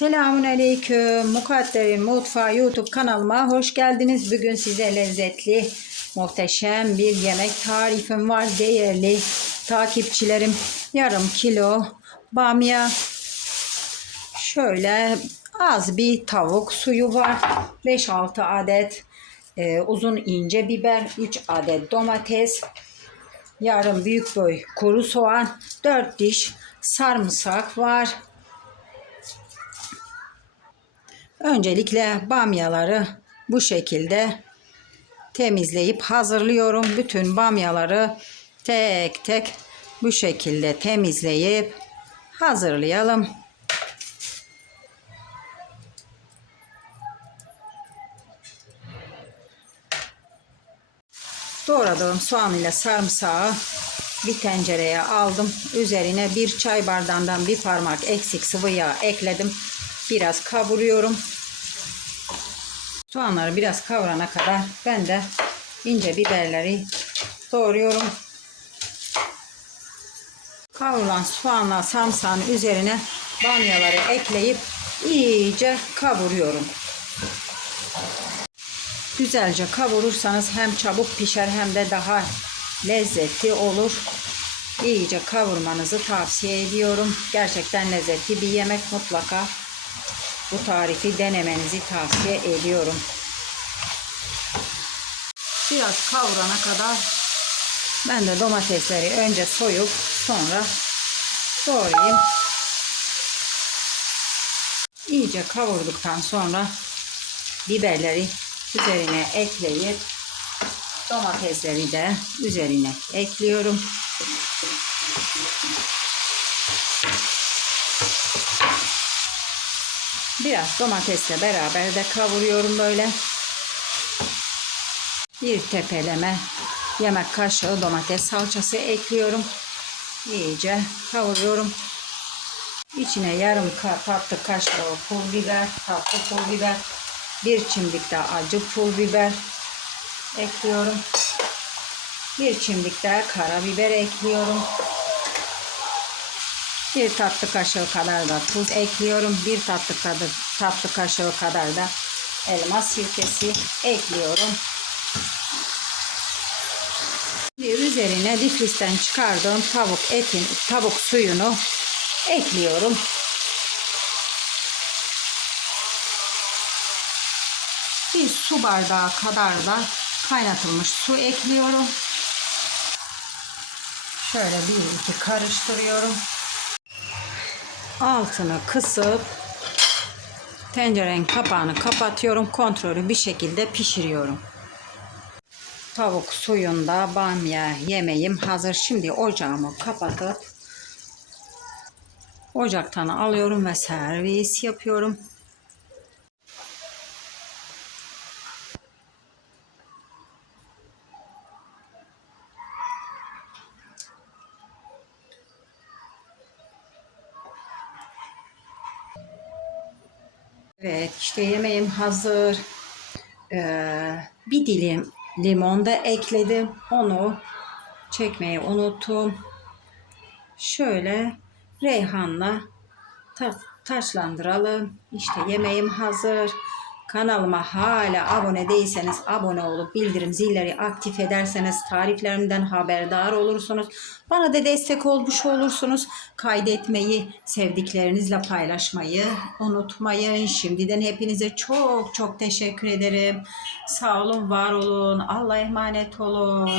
Selamun Aleyküm. Mukadder'in Mutfağı YouTube kanalıma hoş geldiniz. Bugün size lezzetli, muhteşem bir yemek tarifim var. Değerli takipçilerim yarım kilo bamya, şöyle az bir tavuk suyu var. 5-6 adet e, uzun ince biber, 3 adet domates, yarım büyük boy kuru soğan, 4 diş sarımsak var. Öncelikle bamyaları bu şekilde temizleyip hazırlıyorum. Bütün bamyaları tek tek bu şekilde temizleyip hazırlayalım. Doğradığım soğan ile sarımsağı bir tencereye aldım. Üzerine bir çay bardağından bir parmak eksik sıvı yağ ekledim. Biraz kavuruyorum. Soğanları biraz kavrana kadar ben de ince biberleri doğruyorum. Kavrulan soğanla sarımsağın üzerine bamyaları ekleyip iyice kavuruyorum. Güzelce kavurursanız hem çabuk pişer hem de daha lezzetli olur. İyice kavurmanızı tavsiye ediyorum. Gerçekten lezzetli bir yemek mutlaka bu tarifi denemenizi tavsiye ediyorum. Biraz kavurana kadar ben de domatesleri önce soyup sonra doğrayayım. İyice kavurduktan sonra biberleri üzerine ekleyip domatesleri de üzerine ekliyorum. Biraz domatesle beraber de kavuruyorum böyle. Bir tepeleme yemek kaşığı domates salçası ekliyorum. İyice kavuruyorum. İçine yarım tatlı kaşığı pul biber, tatlı pul biber, bir çimdik daha acı pul biber ekliyorum. Bir çimdik daha karabiber ekliyorum. Bir tatlı kaşığı kadar da tuz ekliyorum. Bir tatlı kadar tatlı kaşığı kadar da elma sirkesi ekliyorum. Bir üzerine difristen çıkardığım tavuk etin, tavuk suyunu ekliyorum. Bir su bardağı kadar da kaynatılmış su ekliyorum. Şöyle bir iki karıştırıyorum. Altını kısıp tencerenin kapağını kapatıyorum. Kontrolü bir şekilde pişiriyorum. Tavuk suyunda bamya yemeğim hazır. Şimdi ocağımı kapatıp ocaktan alıyorum ve servis yapıyorum. Evet işte yemeğim hazır. Ee, bir dilim limon da ekledim. Onu çekmeyi unuttum. Şöyle reyhanla ta taşlandıralım. İşte yemeğim hazır. Kanalıma hala abone değilseniz abone olup bildirim zilleri aktif ederseniz tariflerimden haberdar olursunuz. Bana da destek olmuş olursunuz. Kaydetmeyi, sevdiklerinizle paylaşmayı unutmayın. Şimdiden hepinize çok çok teşekkür ederim. Sağ olun, var olun. Allah'a emanet olun.